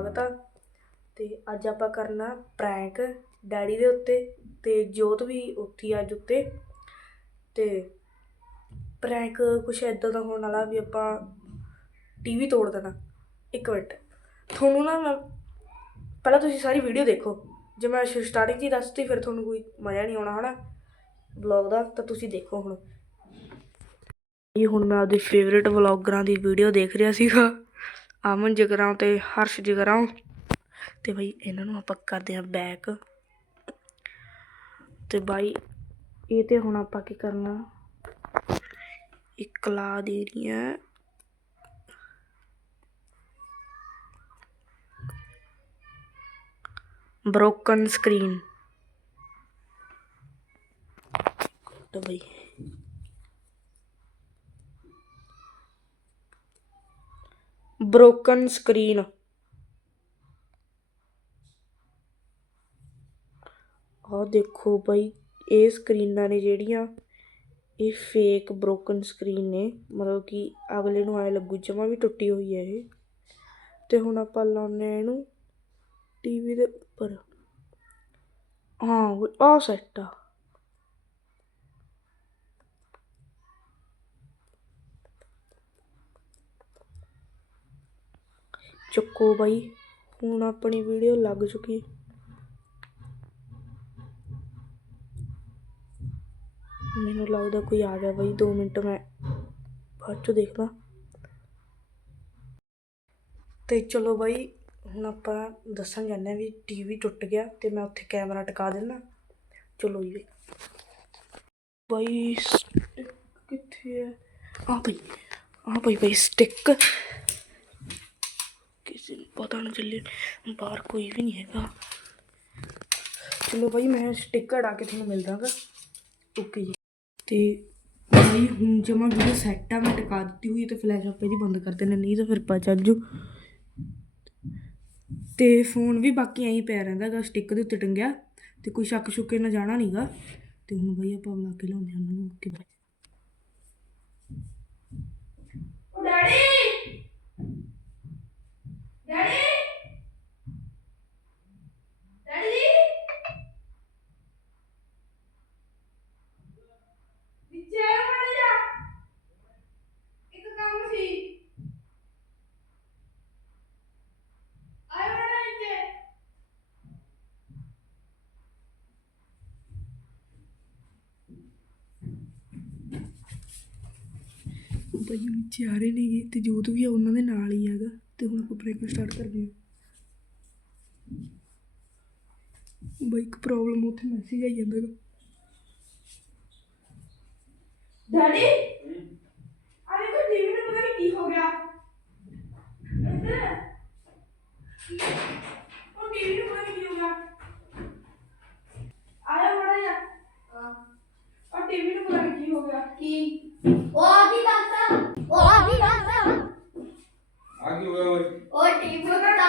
ਸਵਾਗਤ ਆ। ਤੇ ਅੱਜ ਆਪਾਂ ਕਰਨਾ ਪ੍ਰੈਂਕ ਡੈਡੀ ਦੇ ਉੱਤੇ ਤੇ ਜੋਤ ਵੀ ਉੱਥੇ ਆ ਅੱਜ ਉੱਤੇ। ਤੇ ਪ੍ਰੈਂਕ ਕੁਛ ਇਦਾਂ ਦਾ ਹੋਣ ਵਾਲਾ ਵੀ ਆਪਾਂ ਟੀਵੀ ਤੋੜ ਦੇਣਾ। ਇੱਕ ਮਿੰਟ। ਤੁਹਾਨੂੰ ਨਾ ਮੈਂ ਪਹਿਲਾਂ ਤੁਸੀਂ ਸਾਰੀ ਵੀਡੀਓ ਦੇਖੋ। ਜੇ ਮੈਂ ਸਟਾਰਟਿੰਗ 'ਚ ਹੀ ਦੱਸਤੀ, ਫਿਰ ਤੁਹਾਨੂੰ ਕੋਈ ਮਜ਼ਾ ਨਹੀਂ ਆਉਣਾ, ਹਨਾ? ਵਲੌਗ ਦਾ, ਤਾਂ ਤੁਸੀਂ ਦੇਖੋ ਹੁਣ। ਇਹ ਹੁਣ ਮੈਂ ਆਪਦੇ ਫੇਵਰੇਟ ਵਲੌਗਰਾਂ ਦੀ ਵੀਡੀਓ ਦੇਖ ਰਿਹਾ ਸੀਗਾ। ਅਮਨ ਜਗਰਾਉਂ ਤੇ ਹਰਸ਼ ਜਗਰਾਉਂ ਤੇ ਬਈ ਇਹਨਾਂ ਨੂੰ ਆਪਾਂ ਕਰਦੇ ਆ ਬੈਕ ਤੇ ਬਾਈ, ਇਹ ਤੇ ਹੁਣ ਆਪਾਂ ਕੀ ਕਰਨਾ? ਇੱਕ ਲਾ ਦੇਣੀ ਹੈ ਬ੍ਰੋਕਨ ਸਕਰੀਨ ਤਾਂ ਬਈ ਬ੍ਰੋਕਨ ਸਕਰੀਨ ਆਹ ਦੇਖੋ ਬਈ, ਇਹ ਸਕਰੀਨਾਂ ਨੇ ਜਿਹੜੀਆਂ, ਇਹ ਫੇਕ ਬ੍ਰੋਕਨ ਸਕਰੀਨ ਨੇ। ਮਤਲਬ ਕਿ ਅਗਲੇ ਨੂੰ ਆਏ ਲੱਗੂ ਜਮਾ ਵੀ ਟੁੱਟੀ ਹੋਈ ਹੈ ਇਹ। ਤੇ ਹੁਣ ਆਪਾਂ ਲਾਉਨੇ ਆ ਇਹਨੂੰ ਟੀਵੀ ਦੇ ਉੱਪਰ। ਹਾਂ ਆ ਸੈੱਟ ਆ। ਚੱਕੋ ਬਾਈ। ਹੁਣ ਆਪਣੀ ਵੀਡੀਓ ਲੱਗ ਚੁੱਕੀ। ਮੈਨੂੰ ਲੱਗਦਾ ਕੋਈ ਆ ਗਿਆ ਬਾਈ। 2 ਮਿੰਟ ਮੈਂ ਬਾਅਦ ਚੋਂ ਦੇਖਦਾ। ਤੇ ਚਲੋ ਬਾਈ, ਹੁਣ ਆਪਾਂ ਦੱਸਣ ਜਾਂਦੇ ਹਾਂ ਵੀ ਟੀਵੀ ਟੁੱਟ ਗਿਆ ਤੇ ਮੈਂ ਉੱਥੇ ਕੈਮਰਾ ਟਿਕਾ ਦੇਣਾ ਚਲੋ ਜੀ। ਬਾਈ ਕਿੱਥੇ ਹੈ? ਆ ਬਈ ਆ ਬਈ ਬਈ ਸਟਿਕ ਕਿਸੇ ਨੂੰ ਪਤਾ ਨਾ ਚੱਲੇ ਬਾਹਰ ਕੋਈ ਵੀ ਨਹੀਂ ਹੈਗਾ। ਚਲੋ ਬਾਈ ਮੈਂ ਸਟਿੱਕ ਅੜਾ ਕੇ ਤੁਹਾਨੂੰ ਮਿਲ ਦਾਂਗਾ ਓਕੇ ਜੀ। ਤੇ ਬਾਈ ਹੁਣ ਜਮਾ ਵੀਡੀਓ ਸੈੱਟ ਆ ਮੈਂ ਟਿਕਾ ਦਿੱਤੀ ਹੋਈ ਤੇ ਫਲੈਸ਼ ਆਪੇ ਦੀ ਬੰਦ ਕਰ ਦੇਣਾ ਨਹੀਂ ਤਾਂ ਫਿਰ ਪਾ ਚੱਲ ਜੂ ਤੇ ਫੋਨ ਵੀ ਬਾਕੀ ਐਂ ਹੀ ਪਿਆ ਰਹਿੰਦਾ ਗਾ ਸਟਿੱਕ ਦੇ ਉੱਤੇ ਟੰਗਿਆ। ਤੇ ਕੋਈ ਸ਼ੱਕ ਸ਼ੁੱਕੇ ਨਾ ਜਾਣਾ ਨਹੀਂਗਾ ਤੇ ਹੁਣ ਬਾਈ ਆਪਾਂ ਬੁਲਾ ਕੇ ਲਾਉਂਦੇ ਹਾਂ ਉਹਨਾਂ ਨੂੰ। Okay bye. Daddy daddy daddy ਨੀਚੇ ਆ ਮੜ ਜਾ ਇੱਕ ਕੰਮ ਸੀ ਆਇਓ ਨਾ ਨੀਚੇ ਬਈ ਨੀਚੇ ਆ ਰਹੇ ਨੇਗੇ ਤੇ ਜੋਤ ਵੀ ਆ ਉਹਨਾਂ ਦੇ ਨਾਲ ਹੀ ਹੈਗਾ ਤੇ ਹੁਣ ਆਪਾਂ ਬ੍ਰੇਕ ਸਟਾਰਟ ਕਰਦੇ ਹਾਂ। ਬਈ ਇੱਕ ਪ੍ਰੋਬਲਮ ਉੱਥੇ ਮੈਸੇਜ ਆਈ ਜਾਂਦਾ ਡੈਡੀ ਅਰੇ ਕੋਈ ਟੀਵੀ ਨੂੰ ਪਤਾ ਨਹੀਂ ਕੀ ਹੋ ਗਿਆ ਇੱਧਰ ਉਹ ਟੀਵੀ ਨੂੰ ਪਤਾ ਨਹੀਂ ਕੀ ਹੋ ਗਿਆ ਆਇਆ ਬੜਾ ਜਾ ਉਹ ਟੀਵੀ ਨੂੰ ਪਤਾ ਨਹੀਂ ਕੀ ਹੋ ਗਿਆ ਕੀ ਉਹ ਆ ਕੀ ਕਰਦਾ ਉਹ ਆ ਕੀ ਕਰਦਾ ਆ ਕੀ ਹੋਇਆ ਓਏ ਉਹ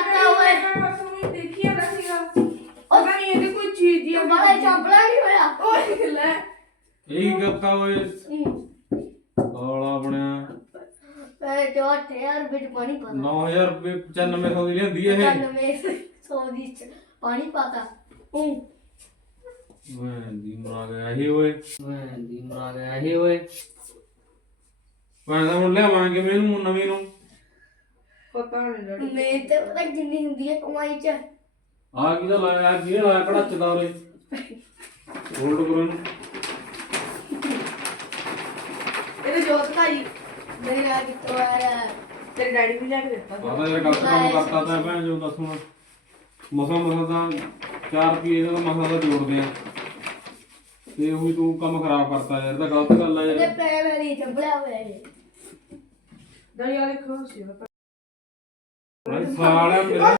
ਟੀਵੀ ਨੂੰ ਕਰਦਾ ਓਏ। ਮੈਂ ਬਸ ਉਹੀ ਦੇਖੀ ਜਾਂਦਾ ਸੀਗਾ ਪਤਾ ਨਹੀਂ ਇਹਦੀ ਕੋਈ ਚੀਜ਼ ਦੀ ਬੜਾ ਚਪਲਾ ਨਹੀਂ ਹੋਇਆ? ਓਏ ਲੈ। ਇਹ ਕੀ ਕਰਤਾ ਓਏ? ਕਾਲਾ ਬਣਿਆ। ਮੈਂ ਚੋਟੇ ਯਾਰ ਵਿੱਚ ਪਾਣੀ ਪਾਤਾ 9000 ਰੁਪਏ 9500 ਦੀ ਲਿਆਂਦੀ ਇਹ 95 ਸੌ ਦੀ ਚ ਪਾਣੀ ਪਾਤਾ ਉਹ ਮੈਂ ਦੀ ਮਰਾ ਗਿਆ ਇਹ ਓਏ। ਦੀ ਮਰਾ ਗਿਆ ਇਹ ਓਏ। ਮੈਂ ਤਾਂ ਹੁਣ ਲਿਆਵਾਂਗੇ ਮੈਨੂੰ ਨਵੀਂ ਨੂੰ। ਪਤਾ ਨਹੀਂ ਡੈਡੀ ਮੈਂ ਤੇ ਪਤਾ ਜਿੰਨੀ ਹੁੰਦੀ ਹੈ ਕਮਾਈ ਚ। ਆ ਕਿਹਦਾ ਲਾਇਆ ਕੀ ਲਾਇਆ ਕੜਾਚਦਾ ਓਏ ਹੋਲਡ ਕਰੋ ਇਹਨੂੰ। ਇਹਦੇ ਜੋਤ ਭਾਈ ਮੇਰਾ ਕਿਤੋਂ ਆਇਆ ਤੇਰੇ ਡੈਡੀ ਵੀ ਲੈ ਕੇ ਦਿੱਤਾ ਆ ਤਾਂ ਯਾਰ ਗਲਤ ਕੰਮ ਕਰਤਾ ਤਾਂ ਭੈਣ ਜੋ ਦੱਸ ਹੁਣ। ਮਸਾ ਮਸਾ ਤਾਂ 4 ਰੁਪਏ ਦਾ ਮਸਾ ਦਾ ਜੋੜਦੇ ਆ। ਤੇ ਉਹੀ ਤੂੰ ਕੰਮ ਖਰਾਬ ਕਰਤਾ ਯਾਰ ਇਹ ਤਾਂ ਗਲਤ ਗੱਲ ਆ ਯਾਰ। ਪੈਰ ਮੇਰੀ ਚੰਬਲਿਆ ਹੋਇਆ ਹੈ ਡੈਡੀ ਆ ਦੇਖੋ ਸੀ ਸਾਲਿਆ ਮੇਰਾ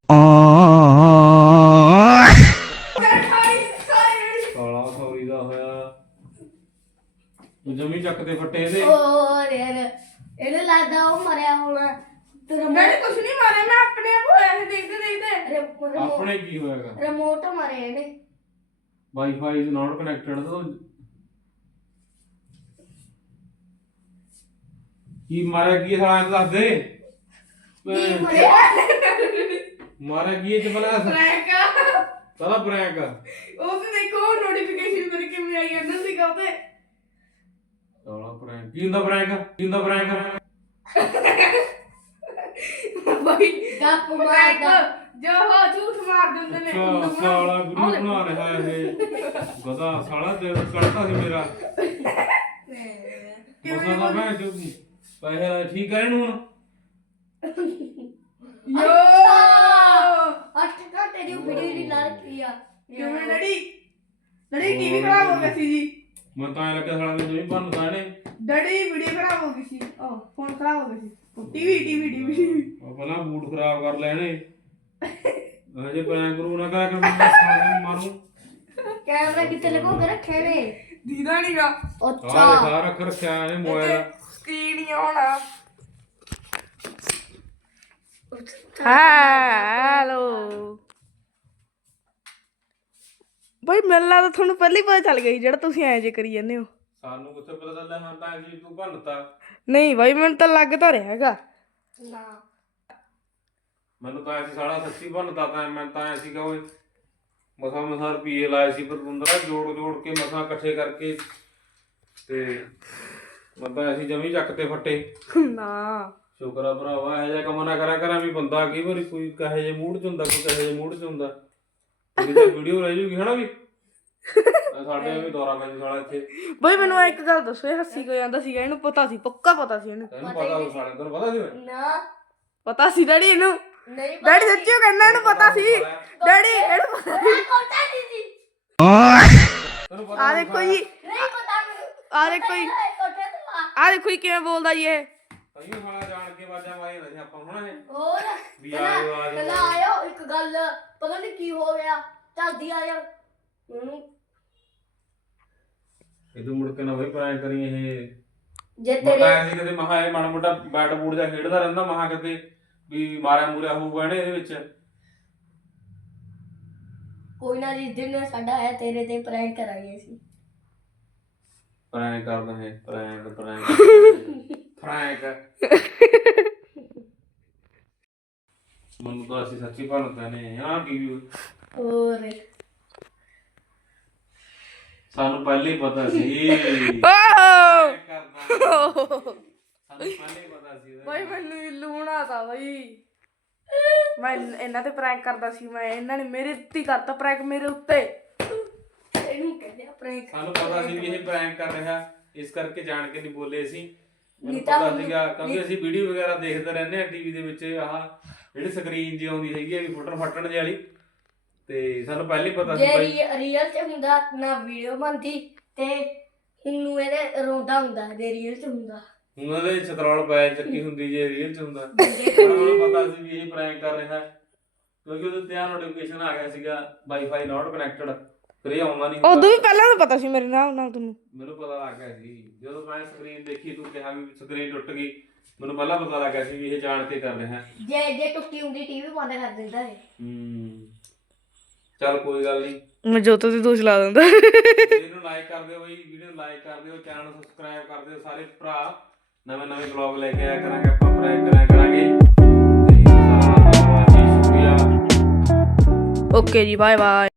ਕਾਲਾ ਸੌਰੀ ਦਾ ਹੋਇਆ। ਤੂੰ ਜਮੀ ਚੱਕ ਤੇ ਫੱਟੇ ਇਹਦੇ। ਹੋਰ ਯਾਰ ਇਹਨੂੰ ਲੱਗਦਾ ਉਹ ਮਰਿਆ ਹੋਣਾ। ਤੇਰਾ ਡੈਡੀ ਕੁਛ ਨਹੀਂ ਮਾਰਿਆ ਮੈਂ ਆਪਣੇ ਆਪ ਹੋਇਆ ਸੀ ਦੇਖਦੇ ਦੇਖਦੇ। ਰਿਮੋਟ ਆਪਣੇ ਕੀ ਹੋਏਗਾ ਰਿਮੋਟ ਮਾਰੇ ਇਹਨੇ। ਵਾਈਫਾਈ ਇਜ਼ ਨਾਟ ਕਨੈਕਟਡ ਤਾਂ ਕੀ ਮਾਰਿਆ ਕੀ ਸਾਲਾ ਇਹ ਦੱਸ ਦੇ। ਕੀ ਮੈਂ- ਮਰਿਆ ਮਾਰਿਆ ਕੀ ਇਹ ਚ ਬਲਾ ਪ੍ਰੈਂਕ ਸਾਲਾ ਪ੍ਰੈਂਕ ਉਹ ਤੇ ਦੇਖੋ ਨੋਟੀਫਿਕੇਸ਼ਨ ਮੇਰੇ ਕਿਵੇਂ ਆਈ ਜਾਂਦਾ ਸੀਗਾ ਉਹ ਤੇ। ਸਾਲਾ ਪ੍ਰੈਂਕ ਕੀ ਹੁੰਦਾ ਪ੍ਰੈਂਕ ਕੀ ਹੁੰਦਾ ਪ੍ਰੈਂਕ ਬਾਈ ਗੱਪ ਪ੍ਰੈਂਕ ਮਾਰਦਾ ਜੋ ਹੋ ਝੂਠ ਮਾਰ ਦਿੰਦੇ ਨੇ। ਬਣਾ- ਸਾਲਾ ਦੇਖੋ। ਬਣਾ ਰਿਹਾ ਇਹ। ਗਦਾ ਸਾਲਾ ਦਿਲ ਕੱਢਤਾ ਸੀ ਮੇਰਾ। ਮਸਾ ਦਾ ਮੈਂ ਜੋ ਪੈਸੇ ਠੀਕ ਹੈ ਇਹਨੂੰ ਹੁਣ ਯੋ ਅੱਠ ਘੰਟੇ ਦੀ ਵੀਡੀਓ ਦੀ ਲਾ ਰੱਖੀ ਆ ਕਿਵੇਂ ਲੜੀ ਲੜੀ ਟੀਵੀ ਖਰਾਬ ਹੋ ਗਿਆ ਸੀ ਜੀ। ਮੈਂ ਤਾਂ ਐਂ ਲੱਗਿਆ ਸਾਲਾ ਮੈਨੂੰ ਵੀ ਭੰਨਦਾ ਇਹਨੇ। ਡੈਡੀ ਵੀਡੀਓ ਖਰਾਬ ਹੋ ਗਈ ਸੀ। ਉਹ ਫੋਨ ਖਰਾਬ ਹੋ ਗਿਆ ਸੀ। TV TV TV. ਉਹ ਪਹਿਲਾਂ ਬੂਟ ਖਰਾਬ ਕਰ ਲੈਣੇ ਅਜੇ ਪੈਂ ਕਰੂ ਨਾ ਕਰਾ ਕਰ ਮੈਂ ਸਾਲੇ ਨੂੰ ਮਾਰੂ। ਕੈਮਰਾ ਕਿੱਥੇ ਲਗੋ ਕੇ ਰੱਖੇ ਨੇ ਦੀਦਾ ਨਹੀਂਗਾ ਆ ਅੱਛਾ ਲਿਖਾ ਰੱਖ ਰੱਖਿਆ ਇਹਨੇ ਮੋਬਾਈਲ ਸਕਰੀਨ ਹੀ ਆਉਣਾ। ਹੈਲੋ। ਬਈ ਮੈਨੂੰ ਲੱਗਦਾ ਤੁਹਾਨੂੰ ਪਹਿਲਾਂ ਹੀ ਪਤਾ ਚੱਲ ਗਿਆ ਸੀ ਜਿਹੜਾ ਤੁਸੀਂ ਐਂ ਜੇ ਕਰੀ ਜਾਂਦੇ ਹੋ। ਸਾਨੂੰ ਕਿੱਥੇ ਪਤਾ ਚੱਲਿਆ ਹਾਂ ਤਾਂ ਜੀ ਤੂੰ ਭੰਨਤਾ। ਨਹੀਂ ਬਾਈ ਮੈਨੂੰ ਤਾਂ ਲੱਗ ਤਾਂ ਰਿਹਾ ਹੈਗਾ। ਨਾ। ਮੈਨੂੰ ਤਾਂ ਐਸੀ ਸਾਲਾ ਸੱਚੀ ਭੰਨਤਾ ਤਾਂ ਮੈਂ ਤਾਂ ਐਸੀ ਕਹਾਂ ਓਏ। ਮਸਾ ਮਸਾ ਰੁਪਏ ਲਾਏ ਸੀ ਪਰ ਬੰਦਰਾ ਜੋੜ ਜੋੜ ਕੇ ਮਸਾ ਇਕੱਠੇ ਕਰਕੇ ਤੇ ਮੈਂ ਤਾਂ ਐਸੀ ਜਮੀ ਚੱਕ ਤੇ ਫੱਟੇ। ਨਾ। ਸ਼ੁਕਰ ਆ ਭਰਾਵਾ ਇਹ ਜਿਹਾ ਕੰਮ ਨਾ ਕਰਿਆ ਕਰਾਂ ਵੀ ਬੰਦਾ ਕਈ ਵਾਰੀ ਕੋਈ ਕਹੇ ਜੇ ਮੂਡ ਚ ਹੁੰਦਾ ਕੋਈ ਕਹੇ ਜੇ ਮੂਡ ਚ ਹੁੰਦਾ। ਇਹਦੀ ਤਾਂ ਵੀਡੀਓ ਰਹਿ ਜੂਗੀ ਹਨਾ ਵੀ? ਸਾਡੇ ਵੀ ਦੌਰਾ ਪੈ ਜੂ ਸਾਲਾ ਇੱਥੇ। ਬਈ ਮੈਨੂੰ ਐਂ ਇੱਕ ਗੱਲ ਦੱਸੋ ਇਹ ਹੱਸੀ ਕਿਉਂ ਜਾਂਦਾ ਸੀਗਾ? ਇਹਨੂੰ ਪਤਾ ਸੀ ਪੱਕਾ ਪਤਾ ਸੀ ਇਹਨੂੰ। ਤੈਨੂੰ ਪਤਾ ਉਹ ਸਾਲੇ ਤੈਨੂੰ ਪਤਾ ਸੀ ਮੈਂ? ਨਾ। ਪਤਾ ਸੀ ਡੈਡੀ ਇਹਨੂੰ? ਨਹੀਂ ਡੈਡੀ ਸੱਚੀ ਉਹ ਕਹਿੰਦਾ ਇਹਨੂੰ ਪਤਾ ਸੀ। ਡੈਡੀ ਇਹਨੂੰ ਪਤਾ ਪਤਾ ਕੋਟਾ ਦੀ ਸੀ। ਤੈਨੂੰ ਪਤਾ ਆ ਦੇਖੋ ਜੀ। ਨਹੀਂ ਪਤਾ ਮੈਨੂੰ। ਆ ਦੇਖੋ ਜੀ। ਕੋਟੇ ਤੋਂ ਆ। ਆ ਦੇਖੋ ਜੀ ਕਿਵੇਂ ਬੋਲਦਾ ਜੀ ਇਹ। ਤੈਨੂੰ ਸਾਲਾ ਜਾਣ ਕੇ ਵਾਜਾਂ ਮਾਰੀ ਨਹੀਂ ਆਪਾਂ ਹੁਣ ਇਹ? ਹੋਰ ਵੀ ਆ ਜਾਓ, ਆ ਜਾਓ। ਕਹਿੰਦਾ ਆਇਓ ਇੱਕ ਗੱਲ ਪਤਾ ਨਹੀਂ ਕੀ ਹੋ ਗਿਆ। ਚੱਲਦੀ ਆਇਓ ਹੂੰ। ਇਦੋਂ ਮੁੜ ਕੇ ਨਾ ਹੋਈ ਪਰਾਇ ਕਰੀ ਇਹ? ਜੇ ਤੇਰੇ ਐਸੀ ਕਦੇ ਮਹਾ ਇਹ ਮਾੜਾ ਮੋਟਾ ਬੈਟ ਬੂਟ ਜਾਂ ਖੇਡਦਾ ਰਹਿੰਦਾ ਮਹਾ ਕਿਤੇ ਵੀ ਮਾਰਿਆ ਮੂਰਿਆ ਹੋਊਗਾ ਇਹਨੇ ਇਹਦੇ ਵਿੱਚ? ਕੋਈ ਨਾ ਜਿਸ ਦਿਨ ਸਾਡਾ ਹੈ ਤੇਰੇ ਤੇ ਪ੍ਰੈਂਕ ਕਰਾਂਗੇ ਅਸੀਂ। ਪ੍ਰੈਂਕ ਕਰਦਾ ਹੈ ਪ੍ਰੈਂਕ ਪ੍ਰੈਂਕ ਪ੍ਰੈਂਕ ਮਨੂੰ ਤਾਂ ਅਸੀਂ ਸੱਚੀ ਭੰਨਦੇ ਨੇ ਹਾਂ ਟੀਵੀ ਹੋਰ। ਸਾਨੂੰ ਪਹਿਲੇ ਹੀ ਪਤਾ ਸੀ। ਓ prank ਕਰਨਾ। ਸਾਨੂੰ ਪਹਿਲੇ ਹੀ ਪਤਾ ਸੀ ਇਹਦਾ। ਬਈ ਮੈਨੂੰ ਇੱਲੂ ਬਣਾਤਾ ਬਈ। ਮੈਂ ਇਹਨਾਂ ਤੇ ਪ੍ਰੈਂਕ ਕਰਦਾ ਸੀ ਮੈਂ ਇਹਨਾਂ ਨੇ ਮੇਰੇ ਉੱਤੇ ਹੀ ਕਰਤਾ ਪ੍ਰੈਂਕ ਮੇਰੇ ਉੱਤੇ। ਇਹਨੂੰ ਕਹਿੰਦੇ ਆ ਪ੍ਰੈਂਕ ਸਾਨੂੰ ਪਤਾ ਸੀ ਵੀ ਇਹ ਪ੍ਰੈਂਕ ਕਰ ਰਿਹਾ। ਇਸ ਕਰਕੇ ਜਾਣ ਕੇ ਨਹੀਂ ਬੋਲੇ ਅਸੀਂ। ਮੈਨੂੰ ਪਤਾ ਸੀਗਾ ਕਿਉਂਕਿ ਅਸੀਂ ਵੀਡੀਓ ਵਗੈਰਾ ਦੇਖਦੇ ਰਹਿੰਦੇ ਆ ਟੀਵੀ ਦੇ ਵਿੱਚ। ਆਹ ਜਿਹੜੀ ਸਕਰੀਨ ਜੀ ਆਉਂਦੀ ਹੈਗੀ ਆ ਵੀ ਫੁੱਟਣ ਫੱਟਣ ਜਿਹੀ ਵਾਲੀ। ਤੇ ਸਾਨੂੰ ਪਹਿਲੇ ਹੀ ਪਤਾ ਸੀ ਜੇ ਭਾਈ। ਰੀਅਲ ਚ ਹੁੰਦਾ ਨਾ ਵੀਡੀਓ ਬਣਦੀ ਤੇ ਨੂੰ ਇਹਦੇ ਰੋਂਦਾ ਹੁੰਦਾ ਜੇ ਰੀਅਲ ਚ ਹੁੰਦਾ। ਹੁਣ ਉਹਦੇ ਛਤਰੌਲ ਪੈ ਚੱਕੀ ਹੁੰਦੀ ਜੇ ਰੀਅਲ ਚ ਹੁੰਦਾ। ਪਰ ਉਹਨੂੰ ਪਤਾ ਸੀ ਵੀ ਇਹ ਪ੍ਰੈਂਕ ਕਰ ਰਿਹਾ। ਕਿਉਂਕਿ ਉਹਦੇ ਤੇ ਨੋਟੀਫਿਕੇਸ਼ਨ ਆ ਗਿਆ ਸੀਗਾ ਵਾਈਫਾਈ ਨਾਟ ਕਨੈਕਟਡ ਫਿਰ ਇਹ ਆਉਂਦਾ ਨਹੀਂ ਉਦੋਂ ਵੀ ਪਹਿਲਾਂ ਤਾਂ ਪਤਾ ਸੀ ਮੇਰੇ ਨਾਲ ਨਾਲ ਤੁਹਾਨੂੰ ਮੈਨੂੰ ਪਤਾ ਲੱਗ ਗਿਆ ਸੀ। ਜਦੋਂ ਮੈਂ ਸਕਰੀਨ ਦੇਖੀ ਤੂੰ ਕਿਹਾ ਵੀ ਸਕਰੀਨ ਟੁੱਟ ਗਈ। ਮੈਨੂੰ ਪਹਿਲਾਂ ਪਤਾ ਲੱਗ ਗਿਆ ਸੀ ਵੀ ਇਹ ਜਾਣ ਕੇ ਕਰ ਰਿਹਾ। ਜੇ ਜੇ ਟੁੱਟੀ ਹੁੰਦੀ ਟੀਵੀ ਬੰਦ ਕਰ ਦਿੰਦਾ ਹੈ ਹੂੰ। ਚੱਲ ਕੋਈ ਗੱਲ ਨਹੀਂ ਮੈਂ ਜੋਤੋ ਤੇ ਦੋਸ਼ ਲਾ ਦਿੰਦਾ। ਇਹਨੂੰ ਲਾਈਕ ਕਰ ਦਿਓ ਬਈ ਵੀਡੀਓ ਨੂੰ ਲਾਈਕ ਕਰ ਦਿਓ ਚੈਨਲ ਨੂੰ ਸਬਸਕ੍ਰਾਈਬ ਕਰ ਦਿਓ ਸਾਰੇ ਭਰਾ। ਨਵੇਂ ਨਵੇਂ ਵਲੌਗ ਲੈ ਕੇ ਆਇਆ ਕਰਾਂਗੇ ਆਪਾਂ ਪ੍ਰੈਂਕ ਕਰਿਆ ਕਰਾਂਗੇ। ਤੇ ਸਾਰਿਆਂ ਦਾ ਧੰਨਵਾਦ ਜੀ ਸ਼ੁਕਰੀਆ। ਓਕੇ ਜੀ ਬਾਏ ਬਾਏ